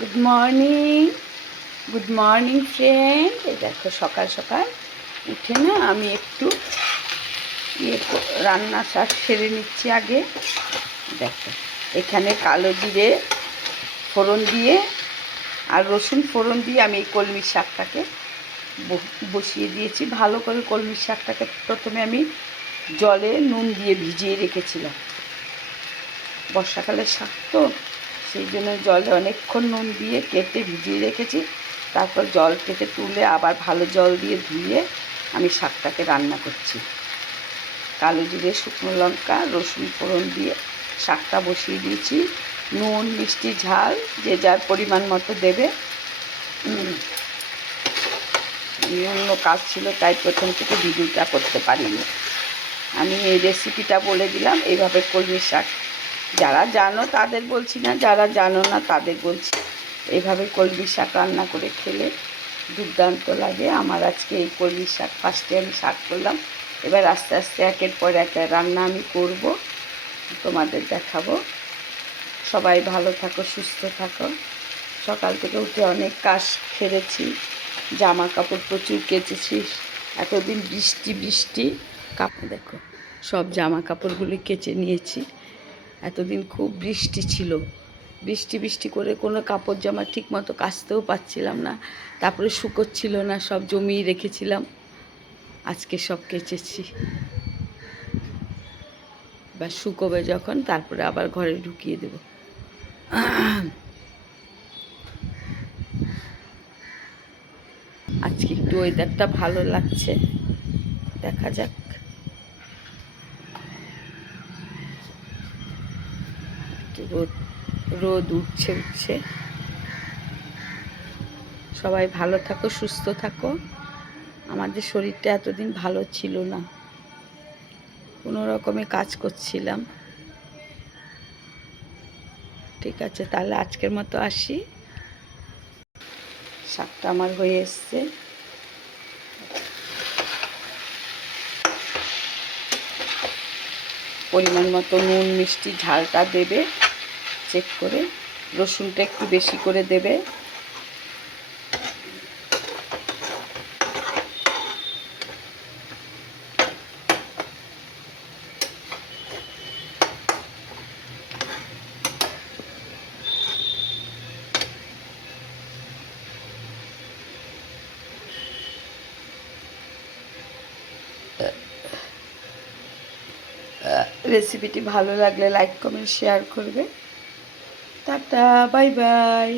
Good morning, good morning friend. এই দেখো সকাল সকাল উঠে না আমি একটু রান্না শাক সেরে নিচ্ছি আগে। দেখো এখানে কালো জিরে ফোড়ন দিয়ে আর রসুন ফোড়ন দিয়ে আমি এই কলমি শাকটাকে বসিয়ে দিয়েছি। ভালো করে কলমি শাকটাকে প্রথমে আমি জলে নুন দিয়ে ভিজিয়ে রেখেছিলাম। বর্ষাকালের শাক তো সেই জন্য জলে অনেকক্ষণ নুন দিয়ে কেটে ভিজিয়ে রেখেছি। তারপর জল থেকে তুলে আবার ভালো জল দিয়ে ধুয়ে আমি শাকটাকে রান্না করছি। কালো জিরে, শুকনো লঙ্কা, রসুন ফোড়ন দিয়ে শাকটা বসিয়ে দিয়েছি। নুন, মিষ্টি, ঝাল যে যার পরিমাণ মতো দেবে। অন্য কাজ ছিল তাই প্রথম থেকে ভিডিওটা করতে পারিনি। আমি এই রেসিপিটা বলে দিলাম। এইভাবে কলমি শাক যারা জানো তাদের বলছি না, যারা জানো না তাদের বলছি। এইভাবে কলমি শাক রান্না করে খেলে দুর্দান্ত লাগে। আমার আজকে এই কলমি শাক ফার্স্টে আমি শাক করলাম, এবার আস্তে আস্তে একের পর এক রান্না আমি করব, তোমাদের দেখাবো। সবাই ভালো থাকো, সুস্থ থাকো। সকাল থেকে উঠে অনেক কাজ সেরেছি, জামা কাপড় প্রচুর কেচেছি। এতদিন বৃষ্টি বৃষ্টি কাপড় দেখো সব জামা কাপড়গুলি কেচে নিয়েছি। এতদিন খুব বৃষ্টি ছিল, বৃষ্টি বৃষ্টি করে কোনো কাপড় জামা ঠিক মতো কাচতেও পারছিলাম না, তারপরে শুকোচ্ছিল না, সব জমিয়ে রেখেছিলাম। আজকে সব কেচেছি, বা শুকোবে যখন তারপরে আবার ঘরে ঢুকিয়ে দেব। আজকে একটু ওয়েদারটা ভালো লাগছে, দেখা যাক। রোদ রোদ উঠছে। সবাই ভালো থাকো, সুস্থ থাকো। আমাদের শরীরটা এতদিন ভালো ছিল না, কোনো রকমে কাজ করছিলাম। ঠিক আছে, তাহলে আজকের মতো আসি। শাকটা আমার হয়ে এসছে। পরিমাণ মতো নুন, মিষ্টি, ঝালটা দেবে চেক করে। রসুনটা একটু বেশি করে দেবে। রেসিপিটি ভালো লাগলে লাইক, কমেন্ট, শেয়ার করবে। Tata, bye bye.